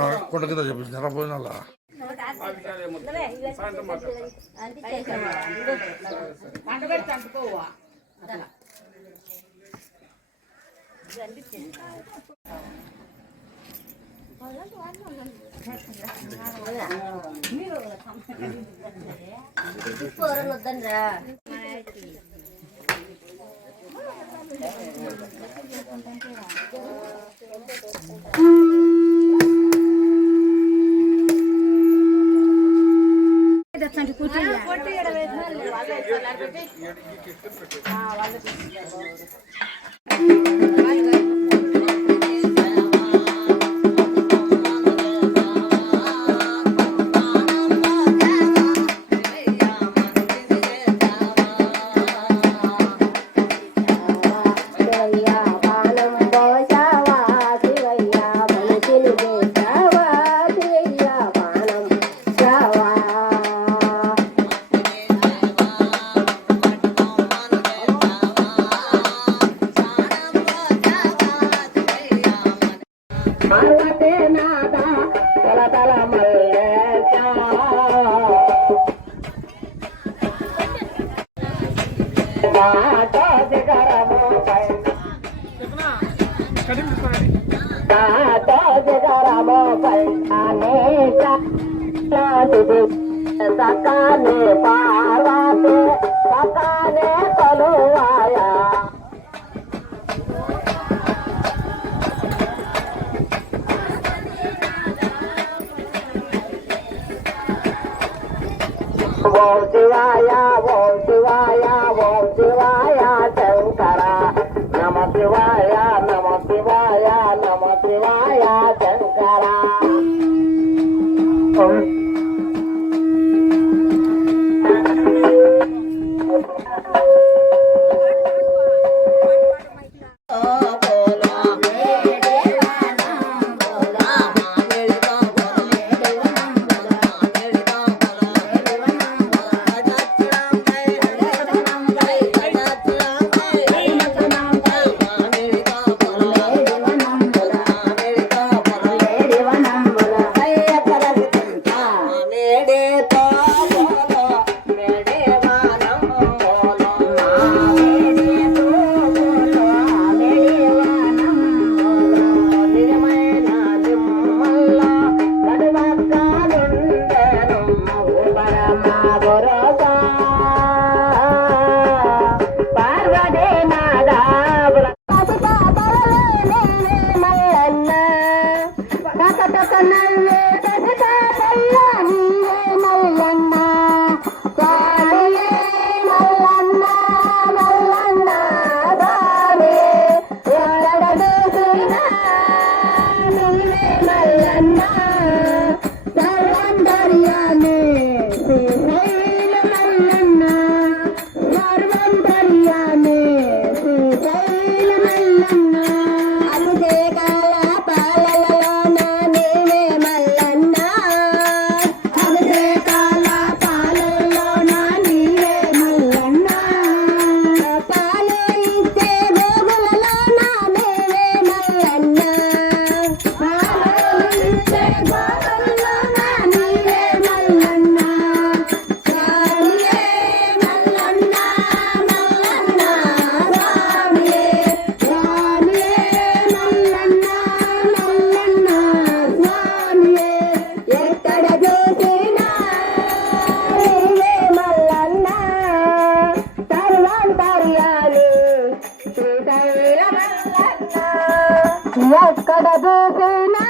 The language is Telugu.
వాళ్ళ కొండకింద చూపించిన పోయిన వాళ్ళ వద్దండ్రా Thank you. వాళ్ళకి మల్లతే నాద తల తల మల్లేశ మాట దిగరము మాట దిగరము పై అనేక తుది సకానే పార్వతే సకానే కొలువా. வாழ்க்கையாய టక టక నవ్వే ఎక్కడ చూసినా